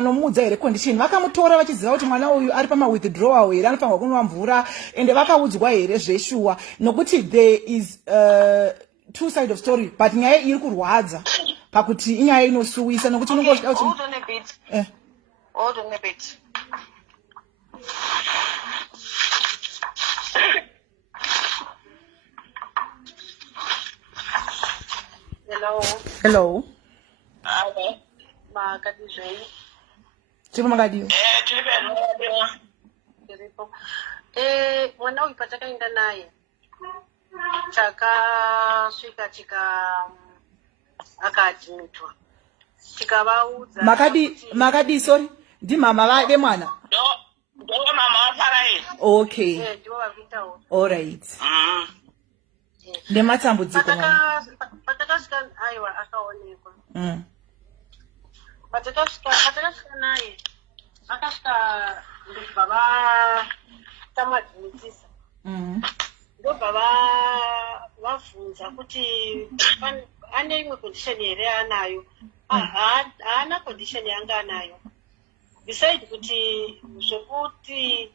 vanomuudza here condition vakamutora vachiziva kuti mwana uyu ari pamawithdrawal here anofanirwa kunwa mvura ende vakaudzwa here zveshuwa nokuti there is two side of story but nyaya iri kurwadza pakuti inyaya inosuwisa nokuti unongoda kuti hold on a bit. Hello. Makadi zvei. Tiri makadiyo. Tiripo. Mwana uyu patakaenda naye. Takasvika akaadhimitwa. Tikavaudza. Makadi sorry. Ndi mama vade mwana. Ndo mama vafaraye. Okay. Ndo vavitawo. All right. Ndematambudziko mwana. Patakasvika aiwa akaonekwa. Patakasvika naye. Akasvika ndobva tamadhimitisa. Ndobva vabvunza kuti ane imwe condition here anayo. Haana condition yanga anayo. Beside kuti zvokuti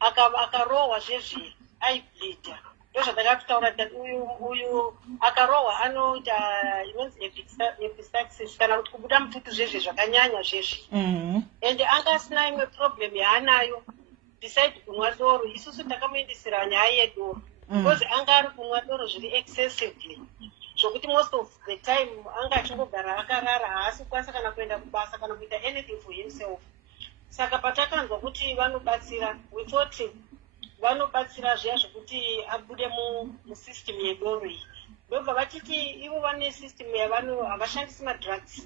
akarohwa zvezvi aibleeda. Ndozvatakataura kuti uyu akarohwa anoita inonzi epistaxis kana kuti kubuda mututu zvezvi zvakanyanya zvezvi. Ende anga asina imwe problem yaanayo beside kunwa doro. Isusu takamuindisira nyaya yedoro because anga ari kunwa doro zviri excessively zvokuti most of the time anga achingogara akarara haasi kukwanisa kana kuenda kubasa kana kuita anything for himself. Saka patakanzwa kuti vanobatsira we thought vanobatsira zviya zvokuti abude musystem yedoro iyi. Ndobva vachiti ivo vane system yavano havashandisi madrugs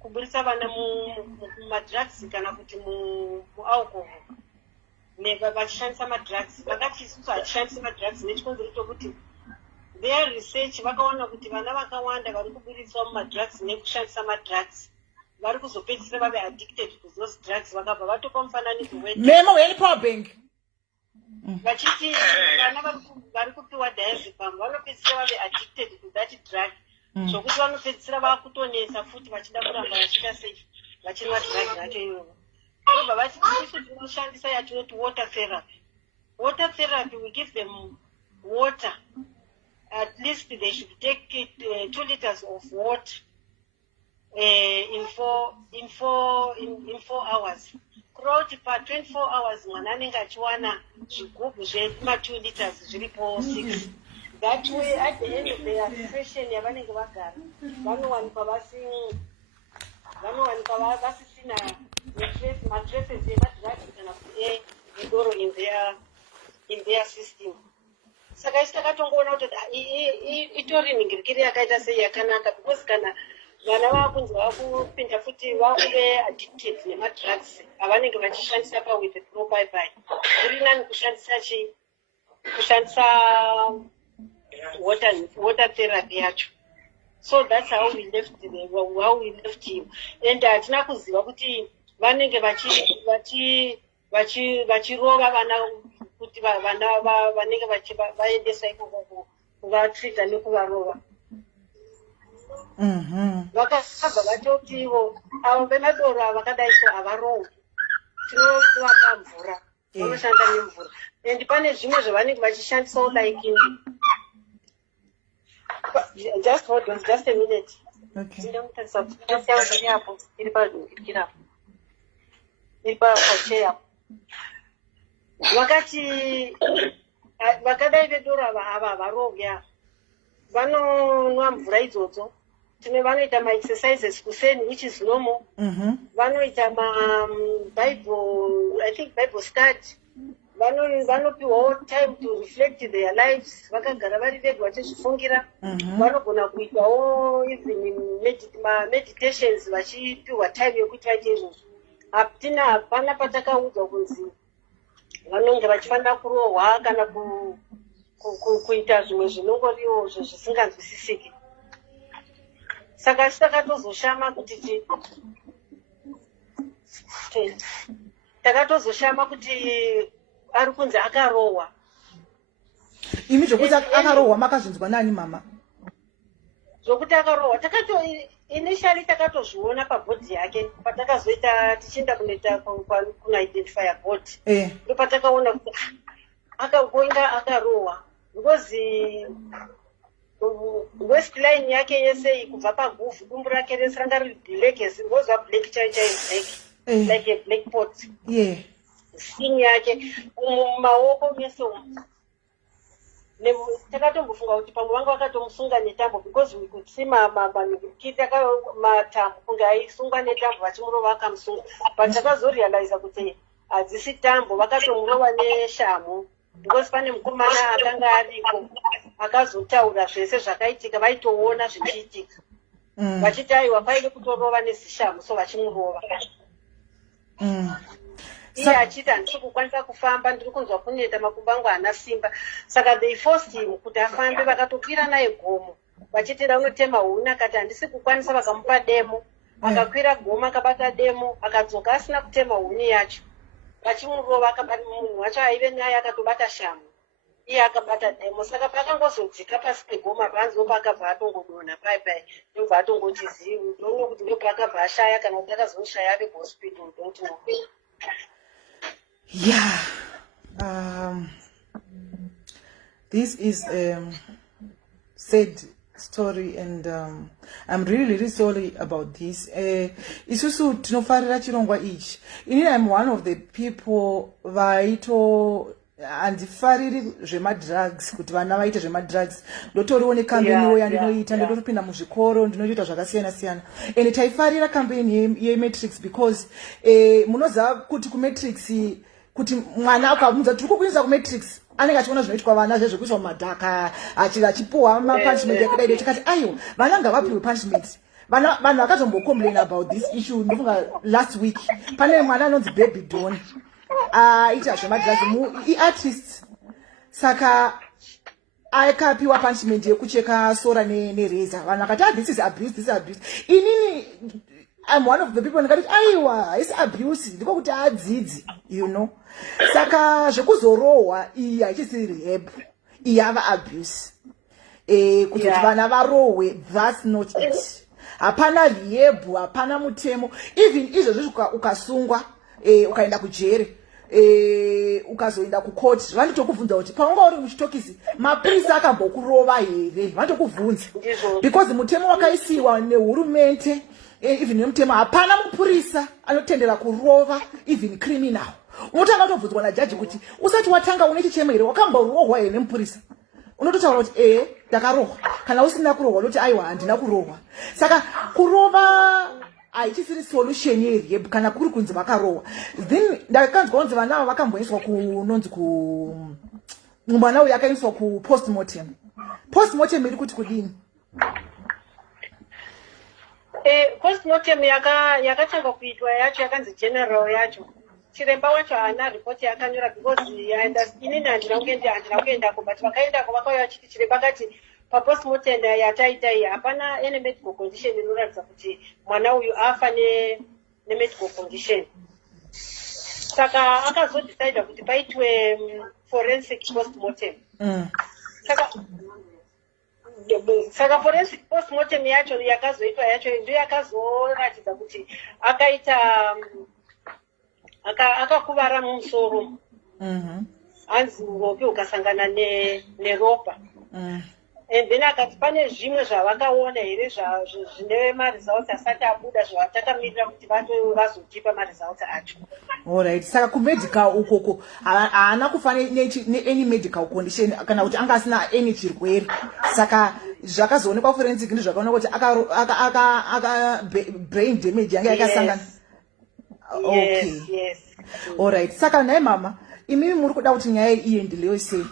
kuburitsa vana mumadrugs kana kuti mualcohol. Vachishandisa madrugs vakati isusu hatishandisi madrugs nechikonzero chokuti their research vakaona kuti vana vakawanda vari kuburitswa mumadrugs nekushandisa madrugs vari kuzopedzisira vave addicted to those drugs. Vakabva vatopa mufananidzo memo welipobank vachiti vana vari kupiwa diazepam vanopedzisira vave addicted to that drug zvokuti vanopedzisira vakutonesa futi vachida kuramba vachiita sei vachinwa drug yacho iyoyo. Ndobva vachiti isu tinoshandisa yatinoti water therapy. Water therapy, we give them water. At least they should take 2 liters of water in 4 hours. Throughout per 24 hours, mwana anenge achiwana zvigubhu zvema2 liters zviripo 6. That way, at the end of their session yavanenge vagara, vanowanikwa vasisina matraces emadrugs kana kuti edoro in their system. Saka isi takatongoona kuti itori mingirikiri yakaita sei yakanaka because kana vana vakunzi vakupinda futi vakuve addicted nemadrugs avanenge vachishandisa pawithdrawal bye uri nani kushandisa water therapy yacho. So that's how we left him. And hatina kuziva kuti vanenge vachirova vana kuti vana vanenge vaendesa ikoko kuvatreata nekuvarova. Vakabva vatoti ivo avo vemadoro ava vakadaiso havarohwi tinovaka mvura vanoshanda nemvura. And pane zvimwe zvavanenge vachishandisawo like just hold on just a minute. Okay. Vakati vakadai vedoro ava havarohwi vanonwa mvura idzodzo. Tine vanoita ma-exercises kuseni which is normal. Vanoita Bible study. Vanopiwawo time to reflect their lives. Vakagara vari vega vachizvifungira. Vanogona kuitawo even meditations vachipiwa time yokuti vaite izvozvo. Hapana patakaudzwa kunzi vanonge vachifanira kurohwa kana kuita zvimwe zvinongoriwo zvisinganzwisisiki. Saka takatozoshama kuti ari kunzi akarohwa. Imi zvokuti akarohwa makazvinzwa nani mama? zvokuti akarohwa. Initially takatozviona pabhodhi yake patakazoita tichienda kunoita kunaidentifya bhodhi, ndo patakaona kuti akagoinga akarohwa because waistline yake yese kubva paguvhu dumbu rake rese ranga riri black, zingozva black chaiyo black, like a black pot. Skin yake mumaoko mese takatombofunga kuti pamwe vanga vakatomusunga netambo because we could see manikiti matambo kunge aisungwa netambo vachimurova vakamusunga, but takazorealiza kuti hadzisi tambo, vakatomurova neshamhu because pane mukomana akanga ariko akazotaura zvese zvakaitika, vaitoona zvichiitika vachiti aiwa paide kutorova nezishamhu, so vachimurova. Iye achiti handisi kukwanisa kufamba, ndiri kunzwa kuneta, makumbo angu haana simba, saka they forced him kuti afambe. Vakatokwira naye gomo vachiti raunotema huni, akati handisi kukwanisa, vakamupa demo, akakwira gomo akabata demo, akadzoka asina kutema huni yacho, vachimurova. Munhu wacho aive naye akatobata shamhu, iye akabata demo, saka pakangozodzika pasi pegoma panzi ndopakabva atongodonha pai, ndobva atongoti zivi, ndono kuti ndopakabva ashaya kana kuti akazoshaya ave kuhospital, don't know. Yeah, this is a sad story, and I'm really sorry about this. Isusu tinofarira chirongwa ichi. I'm one of the people vaito handifariri zvemadrugs, kuti vana vaite zvemadrugs. Ndotoriwo nekambeni yandinoita, ndotopinda muzvikoro, ndinoita zvakasiyana-siyana. And taifarira campaign yeMatrix because munoziva kuti kuMatrix kuti mwana ukamunza tiri kukuisa kuMatrix anenge achiona zvinoitwa vana zvezvekuiswa mumadhaka achipuwa mapunishment yakadai, tikati aiwa vana ngavapiwe punishment. Vanhu vakazombocomplain about this issue. Ndofunga last week pane mwana anonzi Baby Dawn aita zvemadrugs, iartist, saka akapiwa punishment yekucheka sora nereza. Vanhu vakati this is abuse. Inini I'm one of the people ndikati aiwa it's abuse, ndiko kuti adzidzi, you know. Saka zvekuzorohwa iyi hachisiri rehab, iyi yava abuse. Kuti vana varohwe, that's not it. Hapana rehab, hapana mutemo. Even izvozvo ukasungwa ukaenda kujere, ukazoenda kucourt, vanotokubvunza kuti paunga uri muchitokisi mapurisa akambokurova here, vanotokubvunza because mutemo wakaisiwa nehurumende. Even nemutemo hapana mupurisa anotendera kurova even criminal. Unotanga kutobvunzwa najaji kuti usati watanga une chichemo here wakamborohwa here nemupurisa, unototaura kuti ndakarohwa, kana usina kurohwa unoti aiwa handina kurohwa. Saka kurova haichisiri solution yerehab kana kuri kunzi vakarohwa. Then ndakanzwa kunzi vana ava vakamboiswa kunonzi mwana uyu akaiswa kupostmortem. Postmortem iri kuti kudini? Postmortem yakatanga kuitwa yacho yakanzi general yacho. Chiremba wacho haana ripoti yakanyora because inini handina kuendako, but vakaendako vakauya vachiti chiremba akati papostmortem yataita iyi hapana ene medical condition inoratidza kuti mwana uyu afa nemedical condition. Saka akazodecida kuti paitwe forensic postmortem. Saka forensic postmortem yacho yakazoitwa yacho ndio yakazoratidza kuti akaita akakuvara mumusoro. Hanzi uropi ukasangana neropa. And then akati pane zvimwe zvavakaona here zvine maresults asati abuda zvavatakamira kuti vazotipa maresults acho. Alright, saka kumedical ukoko haana kufa any medical condition kana kuti anga asina any chirwere. Saka zvakazoonekwa forensic ndi zvakaona kuti aka brain damage yanga yakasangana. Okay. Yes. Alright, saka naye mama imimi muri kuda kuti nyaya iendelee sei?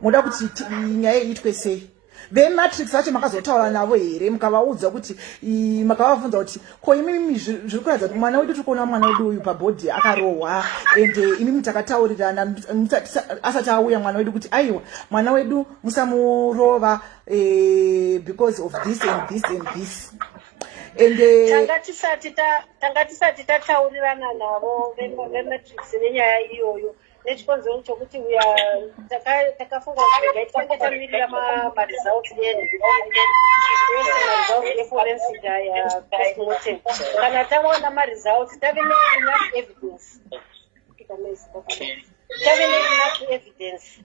Muda kuti nyaya iitwe sei? VeMatrix vacho makazotaura navo here mukavaudza kuti makavabvunza kuti ko imimi zviri kuratidza kuti mwana wedu tikuona mwana wedu uyu pabhodhi akarohwa, and imimi takataurirana asati auya mwana wedu kuti aiwa mwana wedu musamurova because of this and this and this. And tanga tisati tataurirana navo veMatrix nenyaya iyoyo nechikonzero chokuti takafunga kuti regai tikange tamirira maresults edu maresults eforensic aya postmortem kana taona maresults tave neenough evidence tave neenough evidence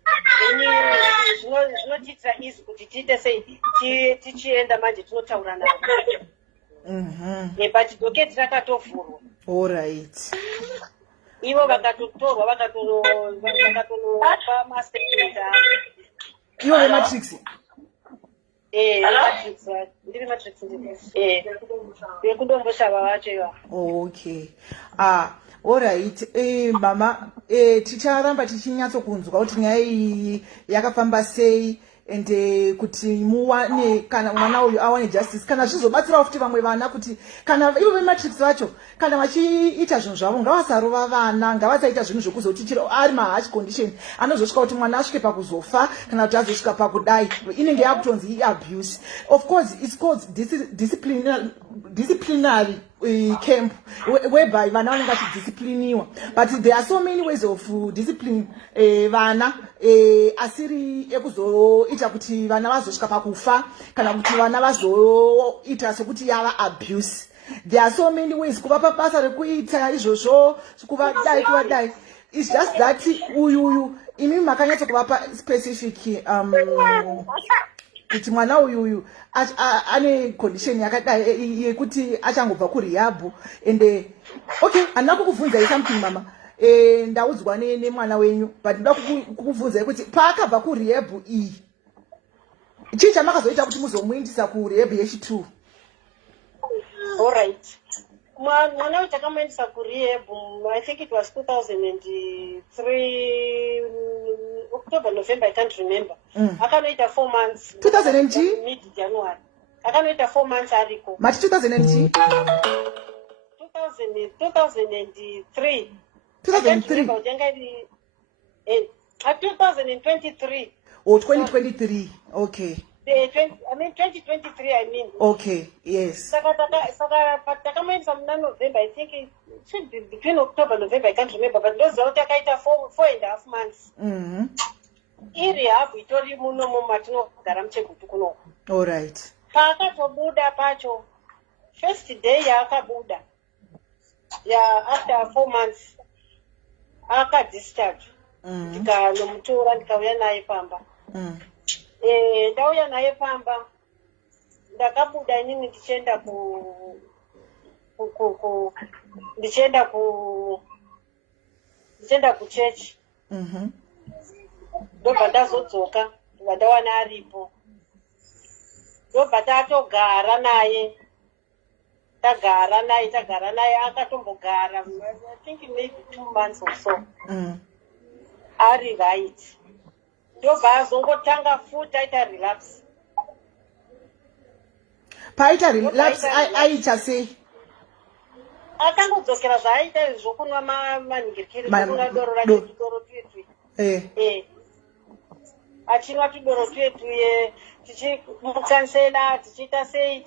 zvinotiitira izvi kuti tiite sei tichienda manje tinotaura navo but doketi rakatovhurwa. Alright. Ivo vakatotorwa vakatonopa mastatement ivo vematrix ndiri matrix vekudomboshava vacho iva. Okay. Alright. Mama, ticharamba tichinyatsokunzwa kuti nyaya iyi yakafamba sei ende kuti muwane kana mwana uyu awane justice kana zvizobatsirawo futi vamwe vana kuti kana ivo vematrix vacho kana vachiita zvinhu zvavo ngavasarova vana ngavasaita zvinhu zvokuzoti chiro ari maharsh condition anozosvika kuti mwana asvike pakuzofa kana kuti azosvika pakudai inenge yakutonzi iabuse. Of course it's called disciplinary camp whereby vana vanenge vachidiscipliniwa, but there are so many ways of discipline vana asiri ekuzoita kuti vana vazosvika pakufa kana kuti vana vazoita sekuti yava abuse. There are so many ways kuvapa basa rekuita izvozvo kuvadai. It's just that uyu imi makanyatsa kuvapa specific kuti mwana uyu ane condition yakadai yekuti achangobva kurehab ende okay andina kukubvunzai something mama ndaudzwa nemwana wenyu but ndoda kukubvunzai kuti paakabva kurehab iyi chii chamakazoita kuti muzomuindisa kurehab yechi2? Alright. Mwana uyu takamuendesa kurehab, I think it was 2003 October, November, I can't remember. Akanoita 4 months. 2000 mid-January. Akanoita 4 months ariko. Mati 2000 2003. 2003. 2023. Oh, 2023. Okay. 2023, I mean. Okay, yes. Saka takamuendesa muna November, I think it should be between October and November, I can't remember, but those are takaita 4.5 months. Irehab itori muno matinogara muChegutu kuno. All right. Paakatobuda pacho, first day yaakabuda, after 4 months, akadischarge. Ndikanomutora ndikauya naye pamba. Ndauya naye pamba, ndakabuda inini ndichienda kuchechi. Ndobva ndazodzoka ndawana aripo. Ndobva tatogara naye. Tagara naye akatombogara, I think maybe 2 months or so. Ari right. Ndobva azongotanga futi aita relapse. Paita relapse aita sei? Akangodzokera zvaaita zvokunwa manhingirikiri zvokunwa doro tuye. Achinwa tudoro tuye tichimukansela tichiita sei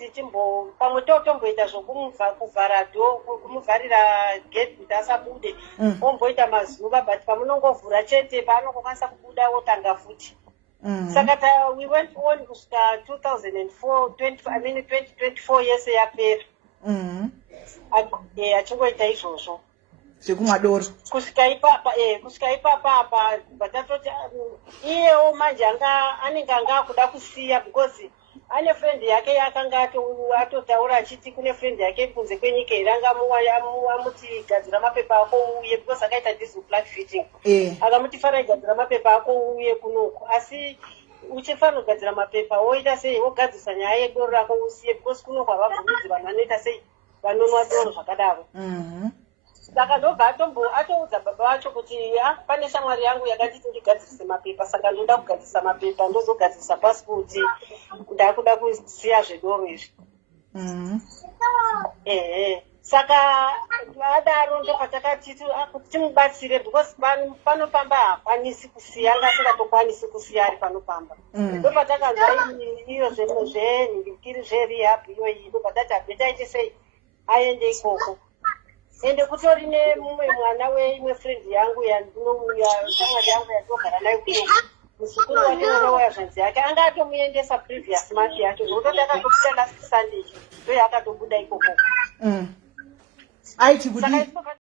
pamwe totomboita zvokuvhara kumuvharira gate kuti asabude omboita mazuva but pamunongovhura chete paanongokwanisa kubuda otanga futi. Saka we went on kusvika 2024 yese yapera achingoita izvozvo zvekumwa doro kusvika ipapa batatoti iyewo manje anenge akuda kusiya because ane friend yake yakanga atotaura achiti kune friend yake kunze kwenyika iri amuti gadzira mapepa ako uye because akaita diesel plug fitting akamuti fara gadzira mapepa ako uye kunoku asi uchifanira kugadzira mapepa woita sei wogadzisa nyaya yedoro rako usiye because kunoku havabvumidzi vanhu vanoita sei vanonwa doro zvakadaro. Saka ndobva atoudza baba vacho kuti pane shamwari yangu yakati ndigadzise mapepa saka ndoda kugadzisa mapepa ndozogadzisa pasipoti ndakuda kusiya zvedoro izvi. Saka adaro ndopatakati kuti timubatsire because panopamba haakwanisi kusiya anga asingatokwanisi kusiya ari panopamba. Ndopatakanzwa iyo zvenhingirikiri zverehab iyoyi ndopatati habetaiti sei aende ikoko. ende kutori nemumwe mwana weimwe friend yangu shamwari yangu yatogara nayo kuno muzukuru wake ndakauya zvanzi yake anga atomuendesa previous month yacho zvokuti akatopita last sunday ndoyaakatobuda ikoko aiti kuti saka